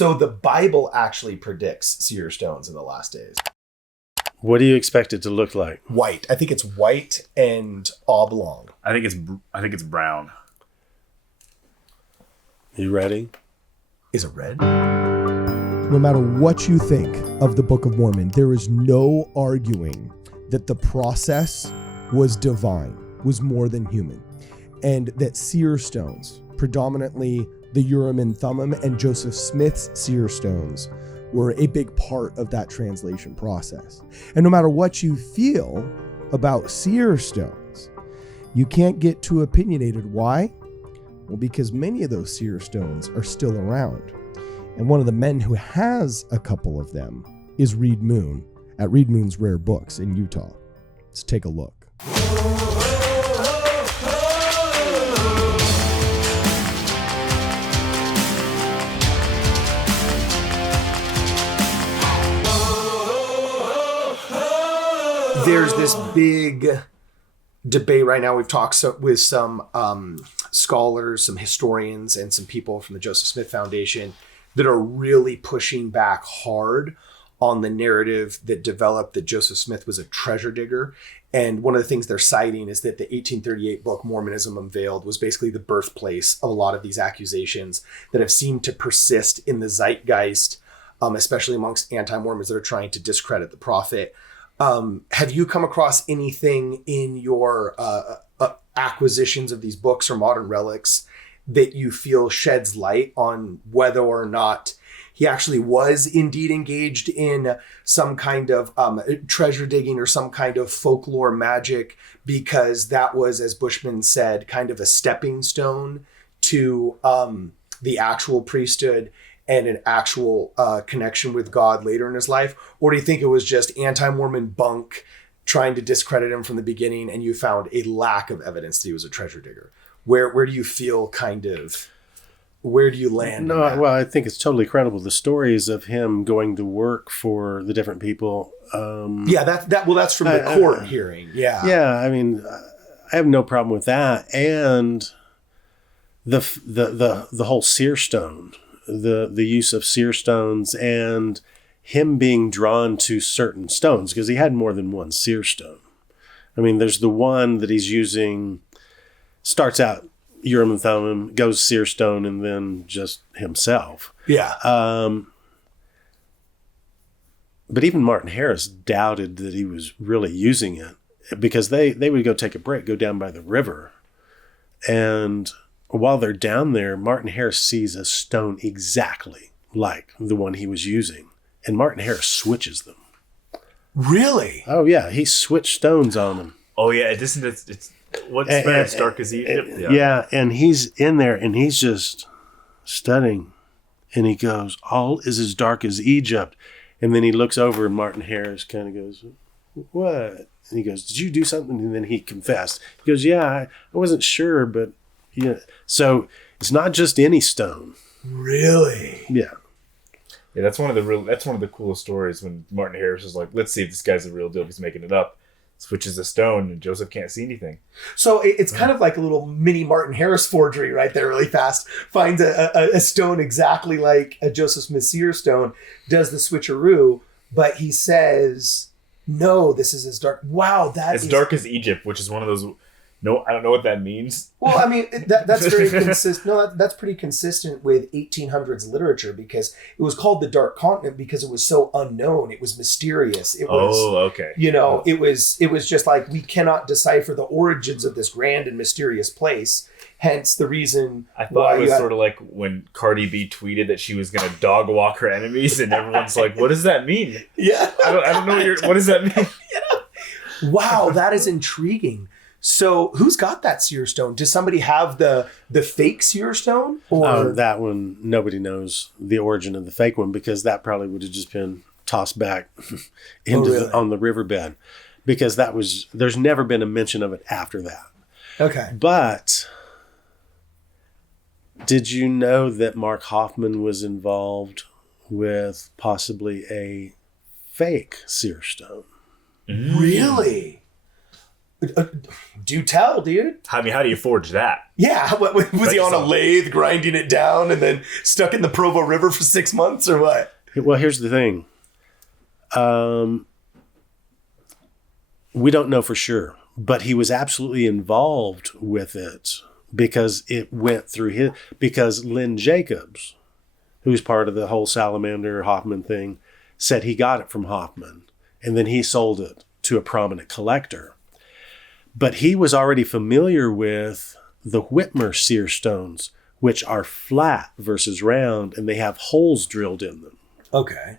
So the Bible actually predicts seer stones in the last days. What do you expect it to look like? White. I think it's white and oblong. I think it's brown. You ready? Is it red? No matter what you think of the Book of Mormon, there is no arguing that the process was divine, was more than human, and that seer stones, predominantly the Urim and Thummim and Joseph Smith's seer stones, were a big part of that translation process. And no matter what you feel about seer stones, you can't get too opinionated. Why? Well, because many of those seer stones are still around. And one of the men who has a couple of them is Reid Moon at Reid Moon's Rare Books in Utah. Let's take a look. There's this big debate right now. We've talked with some scholars, some historians, and some people from the Joseph Smith Foundation that are really pushing back hard on the narrative that developed that Joseph Smith was a treasure digger. And one of the things they're citing is that the 1838 book, Mormonism Unveiled, was basically the birthplace of a lot of these accusations that have seemed to persist in the zeitgeist, especially amongst anti-Mormons that are trying to discredit the prophet. Have you come across anything in your acquisitions of these books or modern relics that you feel sheds light on whether or not he actually was indeed engaged in some kind of treasure digging or some kind of folklore magic, because that was, as Bushman said, kind of a stepping stone to the actual priesthood and an actual connection with God later in his life? Or do you think it was just anti-Mormon bunk trying to discredit him from the beginning, and you found a lack of evidence that he was a treasure digger? Where do you feel where do you land? No, well, I think it's totally credible. The stories of him going to work for the different people. That's from the court hearing. Yeah. Yeah. I mean, I have no problem with that. And the whole seer stone, the use of seer stones, and him being drawn to certain stones, because he had more than one seer stone. I mean, there's the one that he's using, starts out Urim and Thummim, goes seer stone, and then just himself. Yeah. But even Martin Harris doubted that he was really using it, because they would go take a break, go down by the river. And while they're down there, Martin Harris sees a stone exactly like the one he was using. And Martin Harris switches them. Really? Oh, yeah. He switched stones on them. Oh, yeah. It's what's as dark as Egypt? Yeah, and he's in there, and he's just studying. And he goes, all is as dark as Egypt. And then he looks over, and Martin Harris kind of goes, what? And he goes, did you do something? And then he confessed. He goes, yeah, I wasn't sure, but yeah. So it's not just any stone. Really? Yeah. Yeah, that's one of the coolest stories, when Martin Harris is like, let's see if this guy's the real deal if he's making it up. Switches a stone, and Joseph can't see anything. So it's kind of like a little mini Martin Harris forgery right there, really fast. Finds a stone exactly like a Joseph Smith seer stone, does the switcheroo, but he says, no, this is as dark. Wow, as dark as Egypt, which is one of those. No, I don't know what that means. Well, I mean, that's very consistent. No, that's pretty consistent with 1800s literature, because it was called the Dark Continent because it was so unknown. It was mysterious. It was, okay. It was just like, we cannot decipher the origins of this grand and mysterious place. Hence the reason. I thought it was sort of like when Cardi B tweeted that she was going to dog walk her enemies, and everyone's like, "What does that mean?" Yeah, I don't know. What does that mean? Wow, that is intriguing. So who's got that seer stone? Does somebody have the fake seer stone? Or that one, nobody knows the origin of the fake one, because that probably would have just been tossed back into on the riverbed, because there's never been a mention of it after that. Okay. But did you know that Mark Hoffman was involved with possibly a fake seer stone? Really? Do tell, dude. I mean, how do you forge that? Yeah, was he on a lathe grinding it down and then stuck in the Provo River for 6 months or what? Well, here's the thing. We don't know for sure, but he was absolutely involved with it because it went through because Lynn Jacobs, who's part of the whole Salamander Hoffman thing, said he got it from Hoffman and then he sold it to a prominent collector. But he was already familiar with the Whitmer seer stones, which are flat versus round, and they have holes drilled in them. Okay.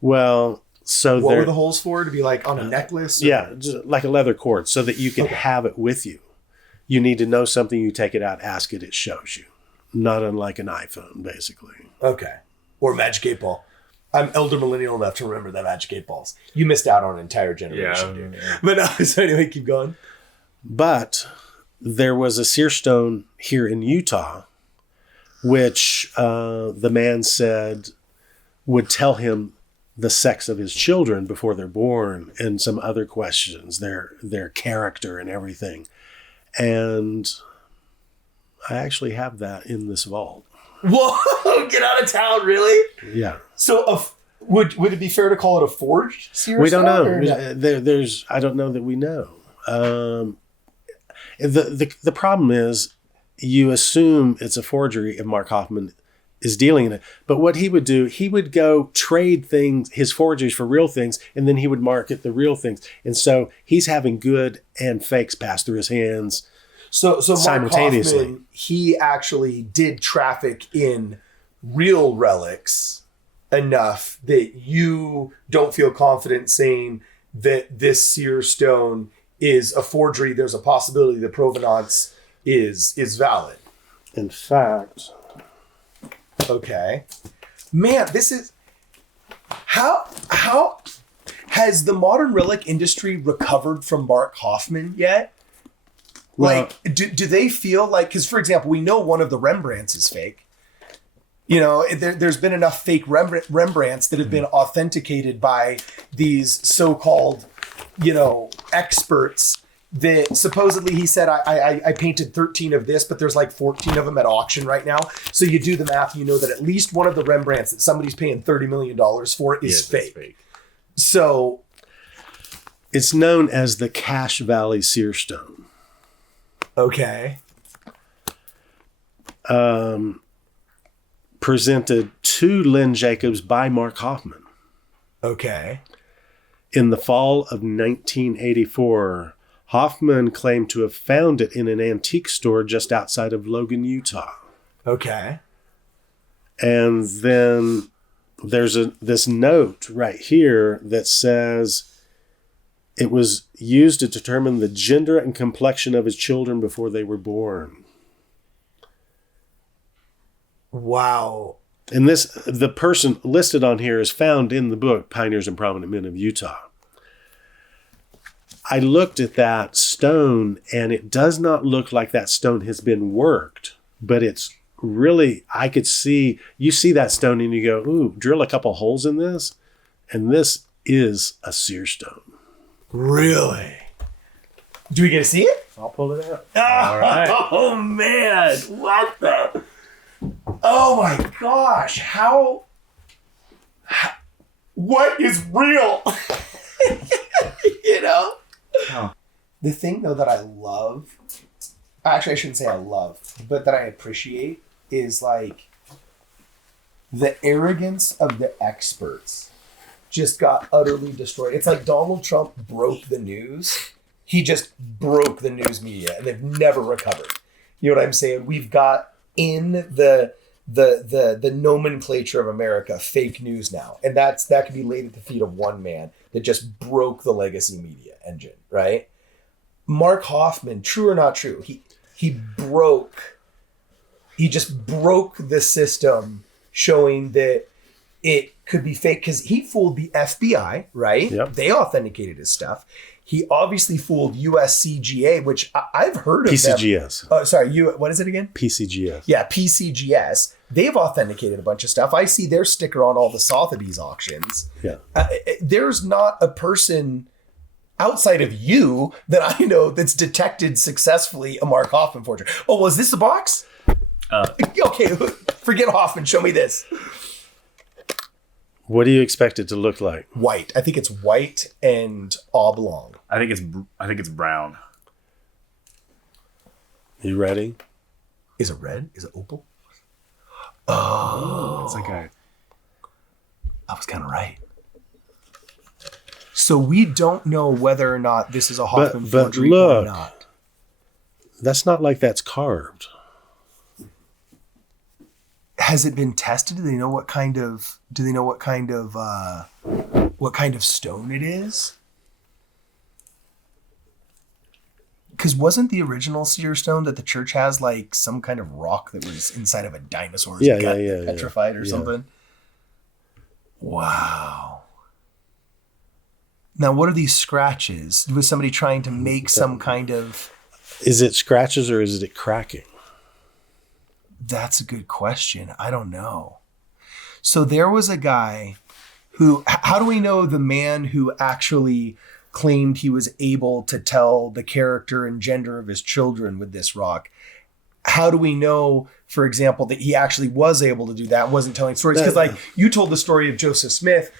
Well, so what were the holes for? To be like on a necklace? Or? Yeah, just like a leather cord, so that you can have it with you. You need to know something, you take it out, ask it, it shows you. Not unlike an iPhone, basically. Okay. Or Magic 8 Ball. I'm elder millennial enough to remember the Magic 8 Balls. You missed out on an entire generation, dude. Yeah. But so anyway, keep going. But there was a seer stone here in Utah, which the man said would tell him the sex of his children before they're born and some other questions, their character and everything. And I actually have that in this vault. Whoa, get out of town, really? Yeah. So would it be fair to call it a forged seer We don't stone, know. There's I don't know that we know. The problem is you assume it's a forgery if Mark Hoffman is dealing in it. But what he would do, he would go trade things, his forgeries for real things, and then he would market the real things. And so he's having good and fakes pass through his hands. So Mark simultaneously. Hoffman, he actually did traffic in real relics enough that you don't feel confident saying that this seer stone is a forgery. There's a possibility the provenance is valid. In fact, okay, man, this is how has the modern relic industry recovered from Mark Hoffman yet? Well, Like, do they feel like, because for example, we know one of the Rembrandts is fake. You know, there's been enough fake Rembrandts that have been authenticated by these so-called, experts that supposedly he said, I painted 13 of this, but there's like 14 of them at auction right now. So you do the math, you know that at least one of the Rembrandts that somebody's paying $30 million for is fake. So it's known as the Cache Valley Seer Stone. Okay. Presented to Lynn Jacobs by Mark Hoffman. Okay. In the fall of 1984, Hoffman claimed to have found it in an antique store just outside of Logan, Utah. Okay. And then there's this note right here that says it was used to determine the gender and complexion of his children before they were born. Wow. And the person listed on here is found in the book, Pioneers and Prominent Men of Utah. I looked at that stone and it does not look like that stone has been worked, but it's really, I could see, you see that stone and you go, ooh, drill a couple holes in this. And this is a seer stone. Really? Do we get to see it? I'll pull it out. All right. Oh, man. What the? Oh, my gosh. How what is real? Oh. The thing, though, that I love, actually, I shouldn't say I love, but that I appreciate is like the arrogance of the experts just got utterly destroyed. It's like Donald Trump broke the news. He just broke the news media and they've never recovered. You know what I'm saying? We've got in the nomenclature of America fake news now. And that can be laid at the feet of one man that just broke the legacy media engine, right? Mark Hoffman, true or not true, he just broke the system, showing that it could be fake because he fooled the FBI, right? Yep. They authenticated his stuff. He obviously fooled USCGA, which I've heard of. PCGS. Oh, sorry. What is it again? PCGS. Yeah, PCGS. They've authenticated a bunch of stuff. I see their sticker on all the Sotheby's auctions. Yeah. There's not a person outside of you that I know that's detected successfully a Mark Hoffman forgery. Oh, was this the box? Okay, forget Hoffman. Show me this. What do you expect it to look like? White. I think it's white and oblong. I think it's brown. You ready? Is it red? Is it opal? Oh, It's like a I was kind of right. So we don't know whether or not this is a Hoffman But forgery look. or not. That's not like that's carved. Has it been tested? Do they know what kind of stone it is? Because wasn't the original Seer stone that the church has like some kind of rock that was inside of a dinosaur's gut, petrified or something? Wow. Now, what are these scratches? Was somebody trying to make some kind of... Is it scratches or is it cracking? That's a good question. I don't know. So there was a guy who... How do we know the man who actually claimed he was able to tell the character and gender of his children with this rock? How do we know, for example, that he actually was able to do that and wasn't telling stories? Because like you told the story of Joseph Smith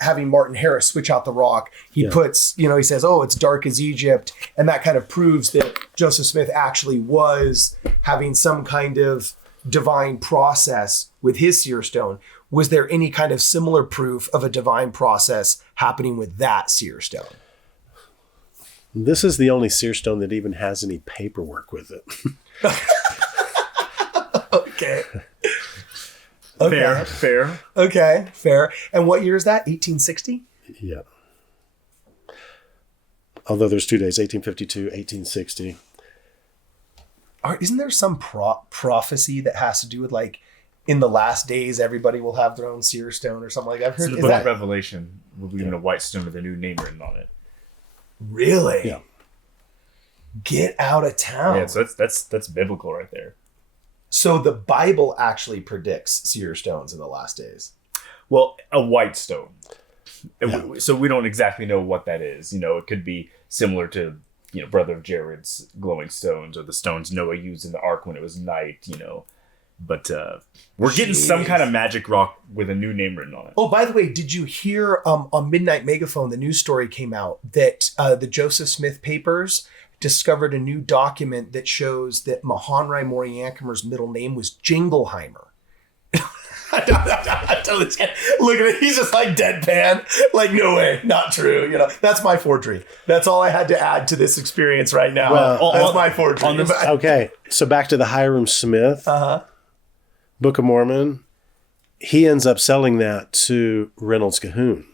having Martin Harris switch out the rock. He puts, he says, oh, it's dark as Egypt. And that kind of proves that Joseph Smith actually was having some kind of divine process with his seer stone. Was there any kind of similar proof of a divine process happening with that seer stone? This is the only seer stone that even has any paperwork with it. Okay. Fair. Okay, fair. And what year is that? 1860? Yeah. Although there's 2 days, 1852, 1860. Isn't there some prophecy that has to do with like in the last days everybody will have their own seer stone or something like that? I've heard. So the book of Revelation will be given a white stone with a new name written on it. Really? Yeah. Get out of town. Yeah, so that's biblical right there. So the Bible actually predicts seer stones in the last days. Well, a white stone. So we don't exactly know what that is. It could be similar to, Brother of Jared's glowing stones or the stones Noah used in the ark when it was night, But we're getting some kind of magic rock with a new name written on it. Oh, by the way, did you hear on Midnight Megaphone, the news story came out that the Joseph Smith papers discovered a new document that shows that Mahonri Moriankimer's middle name was Jingleheimer. Look at it. He's just like deadpan. Like, no way. Not true. That's my forgery. That's all I had to add to this experience right now. Well, that's my forgery. Okay. So back to the Hiram Smith Book of Mormon. He ends up selling that to Reynolds Cahoon.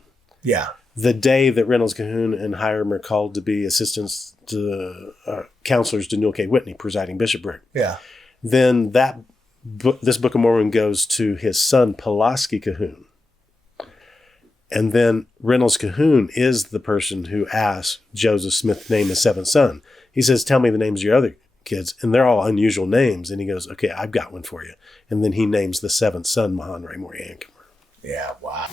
Yeah. The day that Reynolds Cahoon and Hiram are called to be assistants to counselors to Newell K. Whitney, presiding bishopric. Yeah. Then this Book of Mormon goes to his son, Pulaski Cahoon. And then Reynolds Cahoon is the person who asked Joseph Smith to name his seventh son. He says, tell me the names of your other kids. And they're all unusual names. And he goes, okay, I've got one for you. And then he names the seventh son Mahonri Moriankimer. Yeah, wow.